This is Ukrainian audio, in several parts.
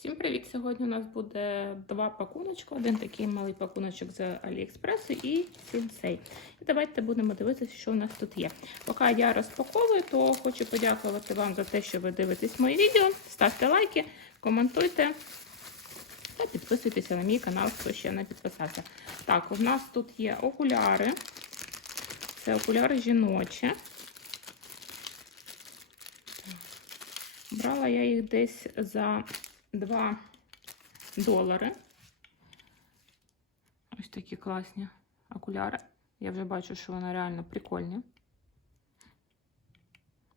Всім привіт! Сьогодні у нас буде два пакуночки. Один такий малий пакуночок з Аліекспресу і Сінсей. І давайте будемо дивитися, що у нас тут є. Поки я розпаковую, то хочу подякувати вам за те, що ви дивитесь мої відео. Ставте лайки, коментуйте та підписуйтеся на мій канал, хто ще не підписався. Так, у нас тут є окуляри. Це окуляри жіночі. Брала я їх десь за 2 долари. Ось такі класні окуляри. Я вже бачу, що вони реально прикольні.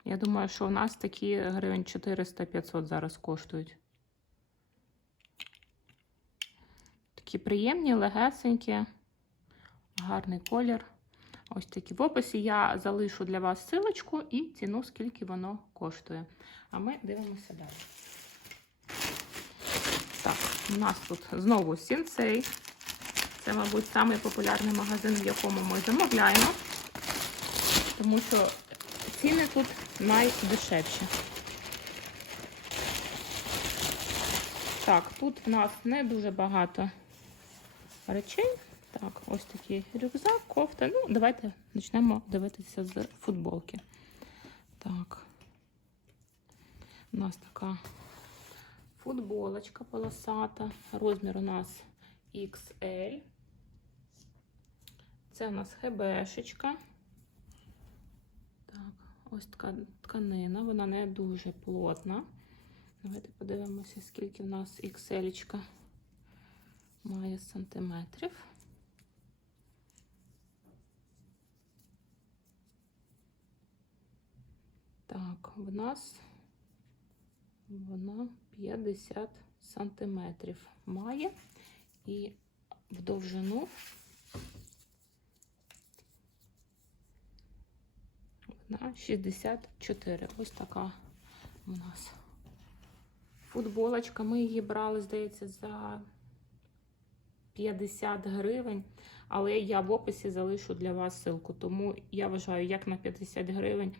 Я думаю, що у нас такі гривень 400-500 зараз коштують. Такі приємні, легесенькі, гарний колір. Ось такі. В описі я залишу для вас силочку і ціну, скільки воно коштує. А ми дивимося далі. У нас тут знову Сінсей. Це, мабуть, самий популярний магазин, в якому ми замовляємо. Тому що ціни тут найдешевші. Так, тут в нас не дуже багато речей. Так, ось такий рюкзак, кофта. Ну, давайте почнемо дивитися з футболки. Так. У нас така футболочка полосата. Розмір у нас XL. Це у нас хебешечка. Так, ось така тканина, вона не дуже плотна. Давайте подивимося, скільки в нас XL має сантиметрів. Так, в нас вона 50 сантиметрів має і в довжину вона 64. Ось така у нас футболочка. Ми її брали, здається, за 50 гривень. Але я в описі залишу для вас ссылку. Тому я вважаю, як на 50 гривень.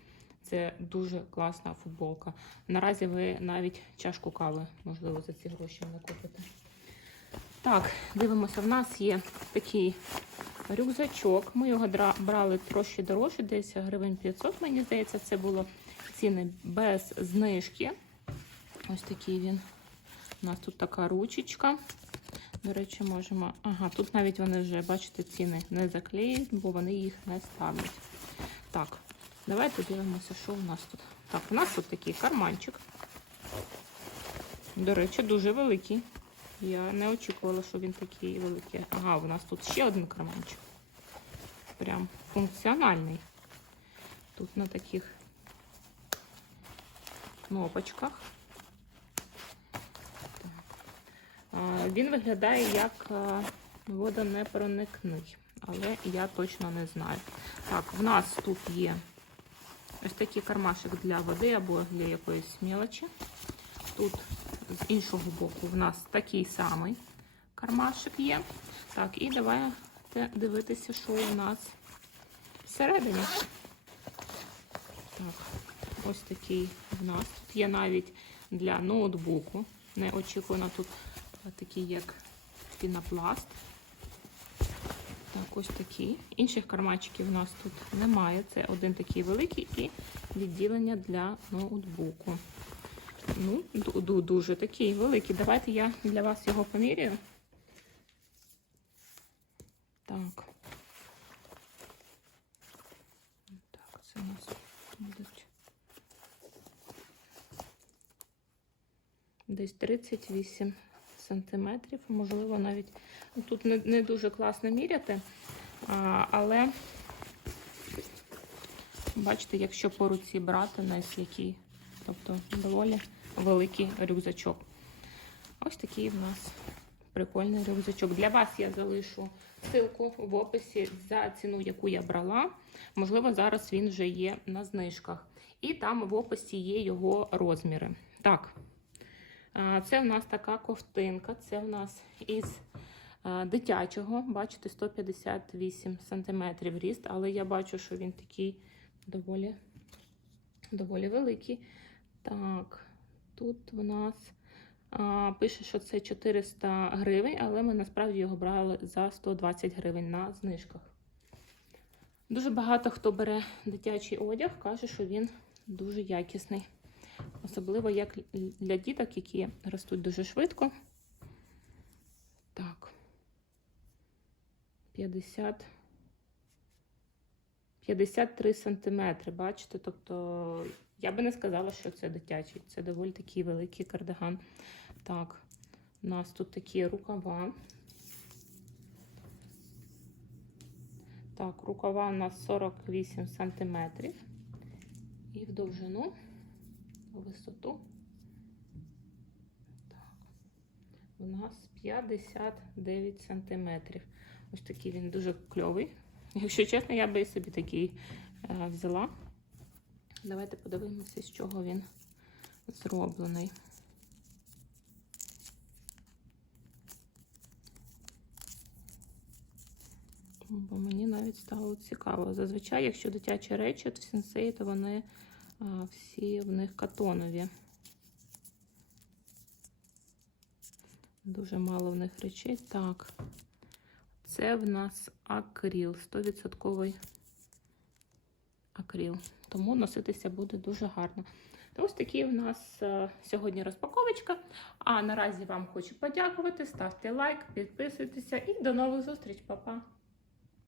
Це дуже класна футболка. Наразі ви навіть чашку кави, можливо, за ці гроші не купите. Так, дивимося, в нас є такий рюкзачок. Ми його брали трошки дорожче, десь гривень 500, мені здається, це було ціни без знижки. Ось такий він. У нас тут така ручечка. До речі, можемо. Ага, тут навіть вони вже, бачите, ціни не заклеють, бо вони їх не ставлять. Так, Давайте дивимося, що у нас тут. Так, у нас тут такий карманчик. До речі, дуже великий. Я не очікувала, що він такий великий. Ага, у нас тут ще один карманчик. Прям функціональний. Тут на таких кнопочках. Він виглядає як водонепроникний, але я точно не знаю. Так, в нас тут є Ось такий кармашик для води або для якоїсь мелочі. Тут з іншого боку в нас такий самий кармашик є. Так, і давайте дивитися, що у нас всередині. Так, ось такий в нас. Тут є навіть для ноутбуку. Неочікувано тут такий, як пінопласт. Так, ось такі. Інших карманчиків у нас тут немає. Це один такий великий і відділення для ноутбуку. Ну, дуже такий великий. Давайте я для вас його поміряю. Так. Так, це у нас будуть десь 38 сантиметрів, можливо, навіть тут не, не дуже класно міряти, а, але бачите, якщо по руці брати на який, тобто доволі великий рюкзачок. Ось такий в нас прикольний рюкзачок. Для вас я залишу ссылку в описі за ціну, яку я брала. Можливо, зараз він вже є на знижках. І там в описі є його розміри. Так. Це в нас така ковтинка, це в нас із дитячого, бачите, 158 см ріст, але я бачу, що він такий доволі доволі великий. Так, тут в нас а, пише, що це 400 гривень, але ми насправді його брали за 120 гривень на знижках. Дуже багато хто бере дитячий одяг, каже, що він дуже якісний. Особливо як для діток, які ростуть дуже швидко. Так. 50. 53 сантиметри, бачите? Тобто, я би не сказала, що це дитячий. Це доволі такий великий кардиган. Так, у нас тут такі рукава. Так, рукава у нас 48 сантиметрів. І в довжину, висоту. Так, у нас 59 сантиметрів. Ось такий він дуже кльовий. Якщо чесно, я би собі такий е, взяла. Давайте подивимося, з чого він зроблений. Бо мені навіть стало цікаво. Зазвичай, якщо дитячі речі, то сенсеї, то вони всі в них катонові. Дуже мало в них речей. Так, це в нас акріл, 100% акріл. Тому носитися буде дуже гарно. Ось такі в нас е, сьогодні розпаковочка. А наразі вам хочу подякувати. Ставте лайк, підписуйтеся і до нових зустріч, Па-па!